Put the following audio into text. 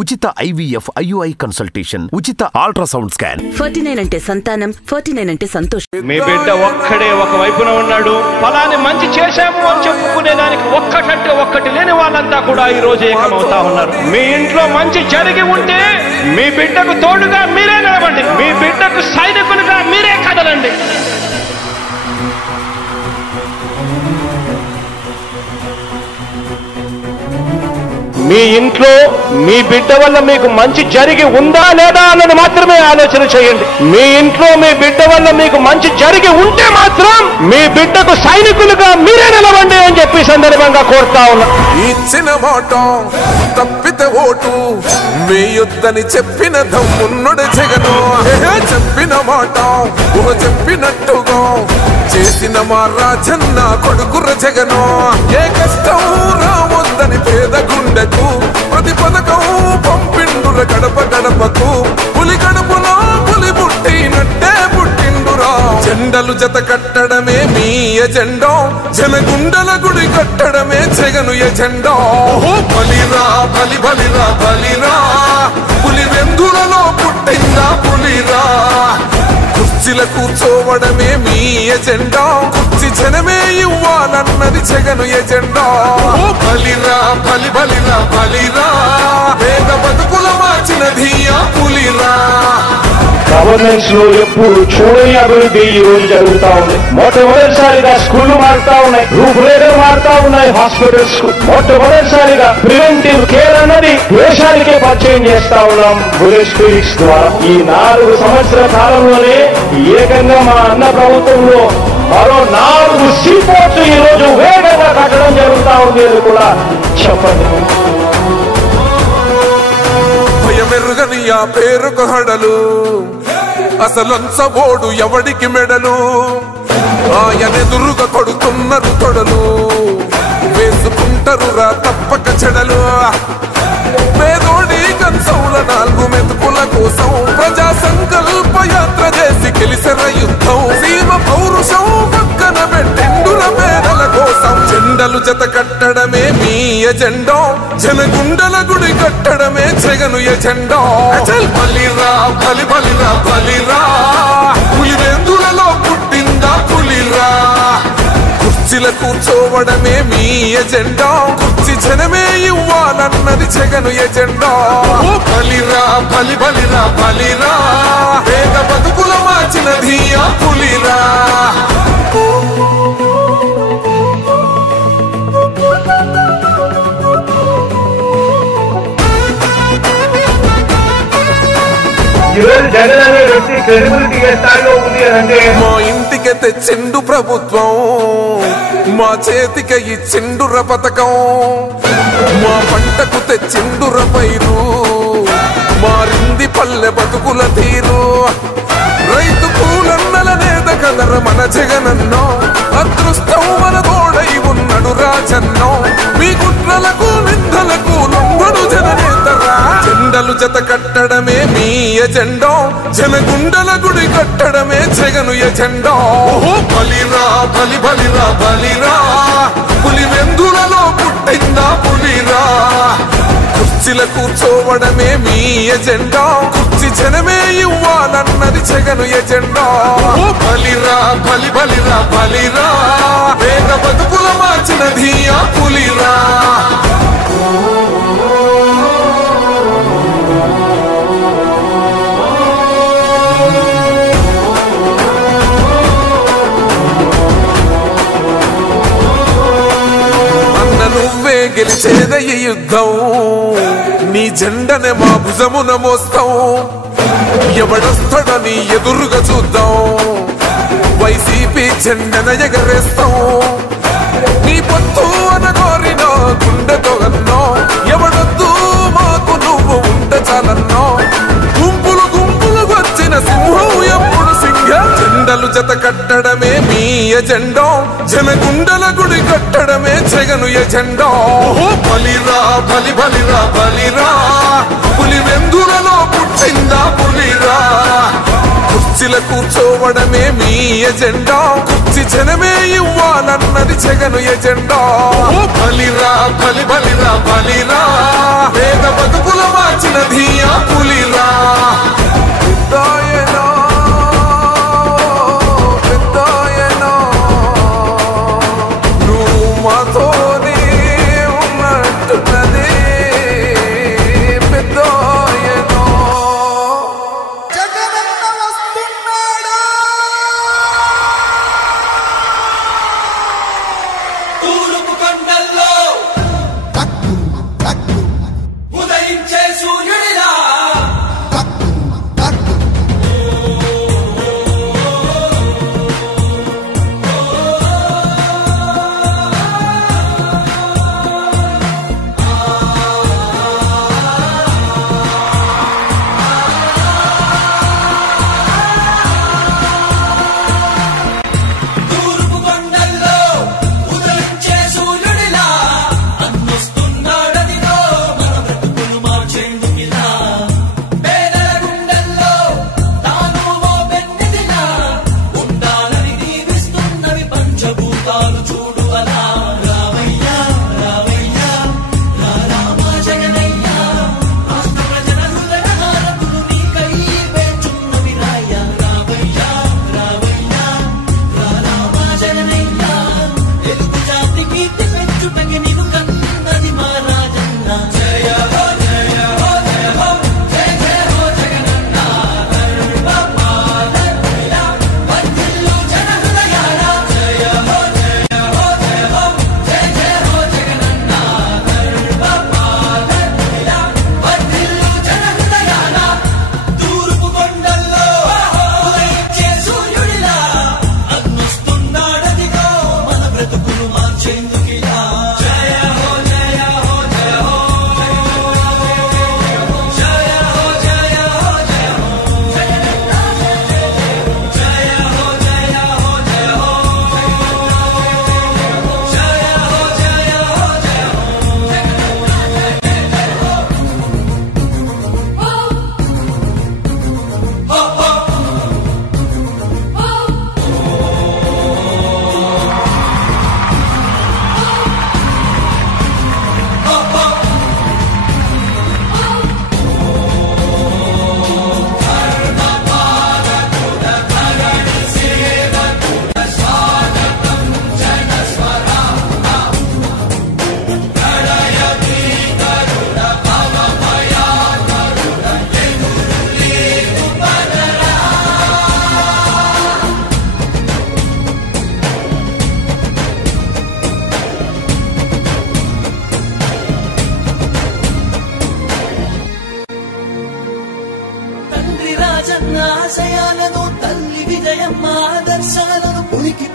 ఉచిత IVF IUI consultation, ఉచిత ultrasound scan. 49 అంటే సంతానం, 49 అంటే సంతోషం. మీ బిడ్డ ఒక్కడే ఒక వైపున ఉన్నాడు. ఫలాని మంచి చేశాము అని చెప్పుకునేదానికి ఒక్కటంటే ఒక్కటి లేని వాళ్ళంతా కూడా ఈ రోజు ఏకమవుతా ఉన్నారు. మీ ఇంట్లో మంచి జరిగి ఉంటే మీ బిడ్డకు తోడుగా మీరే నిలబండి. మీ బిడ్డకు సైనికులుగా మీరే కదలండి. మీ ఇంట్లో మీ బిడ్డ వల్ల మీకు మంచి జరిగి ఉందా లేదా అన్నది మాత్రమే ఆలోచన చేయండి. మీ ఇంట్లో మీ బిడ్డ వల్ల మీకు మంచి జరిగి ఉంటే మాత్రం మీ బిడ్డకు సైనికులుగా మీరే నిలవండి అని చెప్పి సందర్భంగా కోరుతా ఉన్నా. ఇచ్చిన మాట తప్పితే ఓటు వేయొద్దని చెప్పిన దమ్మున్నడు జగను. చెప్పిన మాట చెప్పినట్టుగా చేసిన మా రాజన్న కొడుకుర జగను. ఏ కష్టం రావద్దని పేద గుండెకు ప్రతి పథకం పంపిండుర గడప గడపకు. పులి గడపలో పులి పుట్టినట్టే పుట్టిండురా. జెండలు జత కట్టడమే మీ ఎజెండా, జనగుండల గుడి కట్టడమే జగను ఎజెండా. బలిరా బలి బలిరా బలిరా, పులి వెందులలో పుట్టిందా పులిరా. కుర్చీల కూర్చోవడమే మీ ఎజెండా, కుర్చీ జనమే ఇవ్వాలన్నది జగను ఎజెండా. బలిరా బలి బలిరా బలిరా, పేద బతుకుల మార్చినది ఆ పులిరా. గవర్నెన్స్ లో ఎప్పుడు చూడని అభివృద్ధి ఈ రోజు జరుగుతా ఉంది. మొట్టమొదటిసారిగా స్కూళ్లు మారుతా ఉన్నాయి, రూపురేఖలు మారుతా ఉన్నాయి. హాస్పిటల్స్ మొట్టమొదటిసారిగా ప్రివెంటివ్ కేర్ అన్నది దేశానికే పరిచయం చేస్తా ఉన్నాం బుల్లెట్ క్లినిక్స్ ద్వారా. ఈ 4 సంవత్సరాల కాలంలోనే ఏకంగా మా అన్న ప్రభుత్వంలో మరో 4 సీపోర్ట్స్ ఈ రోజు వేగంగా కట్టడం జరుగుతా ఉంది అని కూడా చెప్పండి. భయమెరుగని ఆ పేరుకు హడలు, అసలంచబోడు ఎవడికి మెడలు. ఆయనెదురుగా కొడుతున్నారు తొడలు, వేసుకుంటారు రా తప్పక చెడలు. పేదోడి కంచంల 4 మెతుకుల కోసం ప్రజా సంకల్ప యాత్ర చేసి గెలిసిన యుద్ధం. సీమ పౌరుషం పక్కన పెట్టిండుల పేదల కోసం. జెండలు జత కట్టడమే మీ ఎజెండా, జనగుండల గుడి కట్టడమే జగను ఎజెండా. బలిరా బలి బలిరా బలిరా, పులి వెందులలో పుట్టిందా పులిరా. కుర్చీల కూర్చోవడమే మీ ఎజెండా, కుర్చీ జనమే ఇవ్వాలన్నది జగను ఎజెండా. బలిరా బలి బలిరా బలిరా, పేద బతుకుల మార్చినది ఆ పులిరా. జగన్ అనే వ్యక్తి క్రెడిబిలిటీ ఏ స్థాయిలో ఉంది అంటే మా ఇంటికి తెచ్చిండు ప్రభుత్వం, మా చేతికి ఇచ్చిండుర పథకం. మా పంటకు తెచ్చిండుర పైరు, మారింది పల్లె బతుకుల తీరు. రైతు పూలన్నల నేత కదర మన జగనన్నో, అదృష్టం మన తోడై ఉన్నాడు రాజన్నో. మీ కుట్రలకు నిందలకు లొంగడు జననేతరా. జెండలు జత కట్టడమే మీ ఎజెండా, జనగుండల గుడి కట్టడమే జగను ఎజెండా. బలిరా బలి బలిరా బలిరా, పులి వెందులలో పుట్టిందా పులిరా. కుర్చీల కూర్చోవడమే మీ ఎజెండా, కుర్చీ జనమే ఇవ్వాలన్నది జగను ఎజెండా. బలిరా బలి బలిరా బలిరా, పేద బతుకుల మార్చినది ఆ పులిరా. నువ్వే గెలిచేద ఈ యుద్ధం, నీ జెండనే మా భుజమున మోస్తాం. ఎవడొస్తాడని ఎదురుగా చూద్దాం, వైసీపీ జెండన ఎగరేస్తాం. నీ పొత్తు అనగోరిన గుండెతో అన్నో, ఎవడొద్దు మాకు నువ్వు ఉంటే చాలన్నో. గుంపులు గుంపులు వచ్చిన సింహం ఎప్పుడు సింహ. జెండలు జత కట్టడమే మీ ఎజెండా, జనగుండల గుడి కట్టడమే జగను ఎజెండా. బలిరా బలి బలిరా బలిరా, పులి వెందులలో పుట్టిందా పులిరా. కుర్చీల కూర్చోవడమే మీ ఎజెండా, కుర్చీ జనమే ఇవ్వాలన్నది జగను ఎజెండా. బలిరా బలి బలిరా బలిరా, పేద బతుకుల మార్చిన తండ్రి రాజన్న ఆశయాలను, తల్లి విజయమ్మ ఆదర్శాలను ఉనికి